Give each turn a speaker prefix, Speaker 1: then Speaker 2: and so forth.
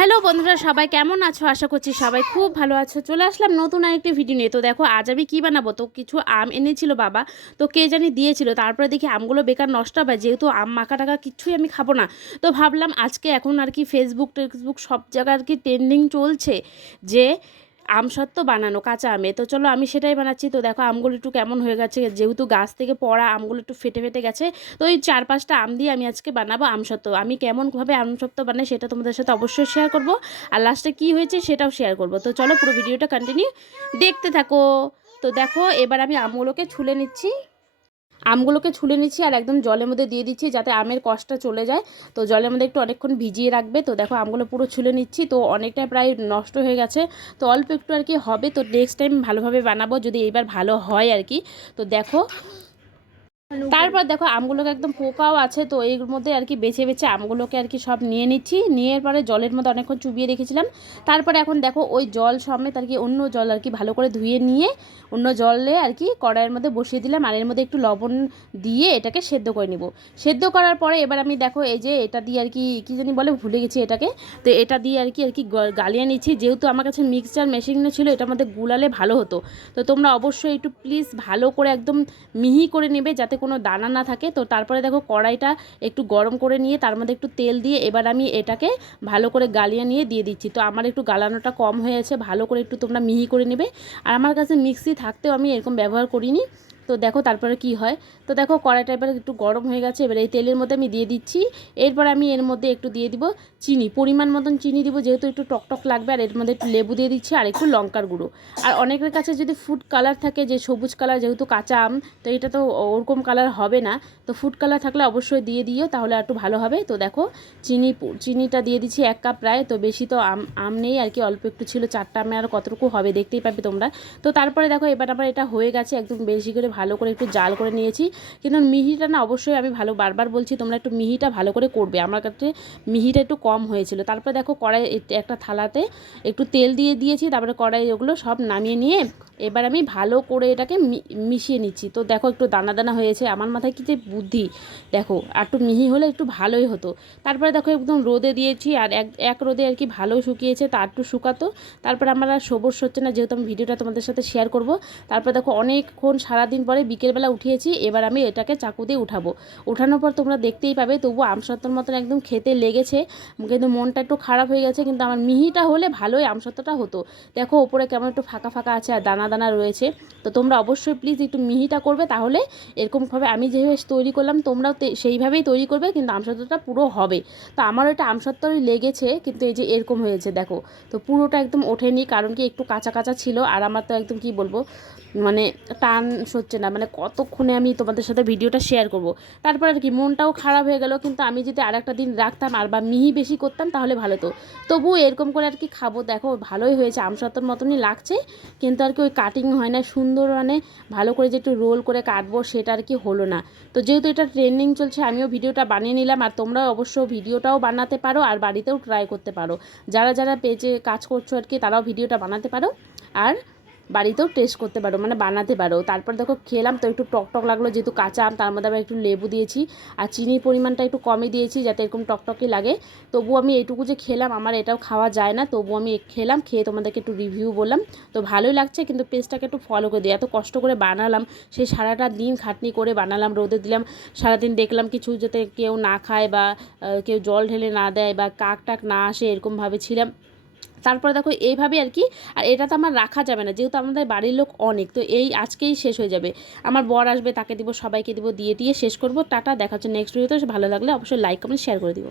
Speaker 1: Hello বন্ধুরা, সবাই কেমন আছো? আশা করছি সবাই খুব ভালো আছো। চলে আসলাম নতুন আরেকটি ভিডিও নিয়ে। তো দেখো, আজ আমি কী বানাবো? তো কিছু আম এনেছিল বাবা, তো কে জানি দিয়েছিল। তারপরে দেখি আমগুলো বেকার নষ্ট হবে, যেহেতু আম মাখা টাকা কিচ্ছুই আমি খাব না। তো ভাবলাম আজকে এখন আর কি ফেসবুক টেক্সবুক সব জায়গায় আর কি ট্রেন্ডিং চলছে যে আমসত্ত্ব বানানো, কাঁচা আমে। তো চলো আমি সেটাই বানাচ্ছি। তো দেখো আমগুলো একটু কেমন হয়ে গেছে। যেহেতু গাছ থেকে পড়া আমগুলো একটু ফেটে ফেটে গেছে, তো ওই চার পাঁচটা আম দিয়ে আমি আজকে বানাবো আমসত্ত্ব আমি কেমনভাবে আমসত্ত্ব বানাই সেটা তোমাদের সাথে অবশ্যই শেয়ার করব। আর লাস্টে কি হয়েছে সেটাও শেয়ার করব। তো চলো পুরো ভিডিওটা কন্টিনিউ দেখতে থাকো। তো দেখো এবার আমি আমগুলোকে ছুলে নিচ্ছি। আমগুলোকে ছুলে নিচ্ছি আর একদম জলের মধ্যে দিয়ে দিচ্ছি যাতে আমের কষ্টটা চলে যায়। তো জলের মধ্যে একটু অনেকক্ষণ ভিজিয়ে রাখবে। তো দেখো আমগুলো পুরো ছুলে নিচ্ছি। তো অনেকটা প্রায় নষ্ট হয়ে গেছে। তো অল্প একটু আর কি হবে। তো নেক্সট টাইম ভালোভাবে বানাবো। যদি এইবার ভালো হয় আর কি। তো দেখো তারপর দেখো আমগুলোকে একদম পোকাও আছে, তো এর মধ্যে আর কি বেছে বেছে আমগুলোকে আর কি সব নিয়ে নিচ্ছি। নিয়ে পরে জলের মধ্যে অনেকক্ষণ চুবিয়ে রেখেছিলাম। তারপরে এখন দেখো ওই জল সমেত আর কি অন্য জল আর কি ভালো করে ধুয়ে নিয়ে অন্য জলে আর কি কড়াইয়ের মধ্যে বসিয়ে দিলাম। আর এর মধ্যে একটু লবণ দিয়ে এটাকে সেদ্ধ করে নিব। সেদ্ধ করার পরে এবার আমি দেখো এই যে এটা দিয়ে আর কি, কী জানি বলে, ভুলে গেছি এটাকে। তো এটা দিয়ে আর কি আর কি গালিয়ে নিচ্ছি। যেহেতু আমার কাছে মিক্সচার মেশিন ছিল, এটার মধ্যে গুলালে ভালো হতো। তো তোমরা অবশ্যই একটু প্লিজ ভালো করে একদম মিহি করে নেবে, যাতে কোনো দানা না থাকে, তো তারপরে দেখো কড়াইটা একটু গরম করে নিয়ে তার মধ্যে একটু তেল দিয়ে এবার আমি এটাকে ভালো করে গালিয়ে নিয়ে দিয়ে দিচ্ছি। তো আমার একটু গালানোটা কম হয়েছে, ভালো করে একটু তোমরা মিহি করে নেবে। আর আমার কাছে মিক্সি থাকতেও আমি এরকম ব্যবহার করিনি। তো দেখো তারপরে কি হয়? তো দেখো কড়াইটা এবার একটু গরম হয়ে গেছে, এবার এই তেলের মধ্যে আমি দিয়ে দিচ্ছি। এরপর আমি এর মধ্যে একটু দিয়ে দিব চিনি, পরিমাণ মতন চিনি দিব, যেহেতু একটু টকটক লাগবে, আর এর মধ্যে একটু লেবু দিয়ে দিচ্ছি আর একটু লঙ্কার গুঁড়ো। আর অনেকের কাছে যদি ফুড কালার থাকে, যে সবুজ কালার যেহেতু কাঁচা আম, তো এটা তো ওরকম কালার হবে না। তো ফুড কালার থাকলে অবশ্যই দিয়ে দিও, তাহলে একটু ভালো হবে। তো দেখো চিনি, চিনিটা দিয়ে দিচ্ছি এক কাপ প্রায়, তো বেশি তো আম আম নেই, আর কি অল্প একটু ছিল, চারটা আমে আর কতটুকু হবে দেখতেই পাবে তোমরা। তো তারপরে দেখো, এবার আমার এটা হয়ে গেছে, একদম বেশি করে ভালো করে একটু জাল করে নিয়েছি। কিন্তু মিহিটা না অবশ্যই আমি ভালো বারবার বলছি, তোমরা একটু মিহিটা ভালো করে করবে। আমার কাছে মিহিটা একটু কম হয়েছিল। তারপরে দেখো কড়াই একটা থালাতে একটু তেল দিয়ে দিয়েছি, তারপরে কড়াই ওগুলো সব নামিয়ে নিয়ে এবার আমি ভালো করে এটাকে মিশিয়ে নিচ্ছি। তো দেখো একটু দানা দানা হয়েছে, আমার মাথায় কী যে বুদ্ধি। দেখো, আর একটু মিহি হলে একটু ভালোই হতো। তারপরে দেখো একদম রোদে দিয়েছি, আর এক এক রোদে আর কি ভালো শুকিয়েছে, তা একটু শুকাতো। তারপরে আমার আর সবুজ হচ্ছে না, যেহেতু আমি ভিডিওটা তোমাদের সাথে শেয়ার করব। তারপর দেখো অনেকক্ষণ সারাদিন পরে বিকেলবেলা উঠিয়েছি, এবার আমি এটাকে চাকু দিয়ে উঠাবো। উঠানোর পর তোমরা দেখতেই পাবে তবু আমসত্ত্বর মতন একদম খেতে লেগেছে। কিন্তু মনটা একটু খারাপ হয়ে গেছে, কিন্তু আমার মিহিটা হলে ভালোই আমসত্ত্বটা হতো। দেখো ওপরে কেমন একটু ফাঁকা ফাঁকা আছে, আর দানা দানা রয়েছে। তো তোমরা অবশ্যই প্লিজ একটু মিহিটা করবে তাহলে এরকমভাবে আমি যেভাবে তৈরি করলাম, তোমরাও সেইভাবেই তৈরি করবে কিন্তু আমসত্ত্বটা পুরো হবে। তো আমার এটা আমসত্ত্বরই লেগেছে কিন্তু এই যে এরকম হয়েছে দেখো। তো পুরোটা একদম ওঠেনি কারণ কি একটু কাঁচা কাঁচা ছিল আর আমার তো একদম কি বলব মানে টান সচ্ছে না। মানে কতক্ষণে আমি তোমাদের সাথে ভিডিওটা শেয়ার করব। তারপর আর কি মনটাও খারাপ হয়ে গেল কিন্তু আমি যদি আর একটা দিন রাখতাম আর বা মিহি বেশি করতাম তাহলে ভালো তো তবুও এরকম করে আর কি খাব। দেখো ভালোই হয়েছে আমসত্ত্বর মতনই লাগছে কিন্তু আর কি ওই কাটিং হয় না, সুন্দর মানে ভালো করে যে একটু রোল করে কাটবো সেটা আর কি হলো না। তো যেহেতু এটা ট্রেন্ডিং চলছে, আমিও ভিডিওটা বানিয়ে নিলাম আর তোমরাও অবশ্য ভিডিওটাও বানাতে পারো আর বাড়িতেও ট্রাই করতে পারো। যারা যারা পেজে কাজ করছ আর কি, তারাও ভিডিওটা বানাতে পারো। আর বাড়িতেও টেস্ট করতে পারো মানে বানাতে পারো। তারপর দেখো খেলাম তো একটু টক টক লাগল যেহেতু কাঁচা আম, তার মধ্যে আবার একটু লেবু দিয়েছি আর চিনির পরিমাণটা একটু কমই দিয়েছি যাতে এরকম টকটকই লাগে। তবু আমি এইটুকু যে খেলাম আমার এটাও খাওয়া যায় না তবু আমি খেলাম, খেয়ে তোমাদেরকে একটু রিভিউ বললাম। তো ভালোই লাগছে কিন্তু পেস্টটাকে একটু ফলো করে দিই এত কষ্ট করে বানালাম, সেই সারাটা দিন খাটনি করে বানালাম, রোদে দিলাম, সারাদিন দেখলাম কিছু যাতে কেউ না খায় বা কেউ জল ঢেলে না দেয় বা কাক টাক না আসে এরকমভাবে ছিলাম। তারপরে দেখো এইভাবে আর কি, আর এটা তো আমার রাখা যাবে না, যেহেতু আমাদের বাড়ির লোক অনেক, তো এই আজকেই শেষ হয়ে যাবে। আমার বর আসবে, তাকে দিব, সবাইকে দিব দিয়ে দিয়ে শেষ করব। টাটা, দেখা হচ্ছে নেক্সট ভিডিওতে ভালো লাগলে অবশ্যই লাইক কমেন্ট শেয়ার করে দিব।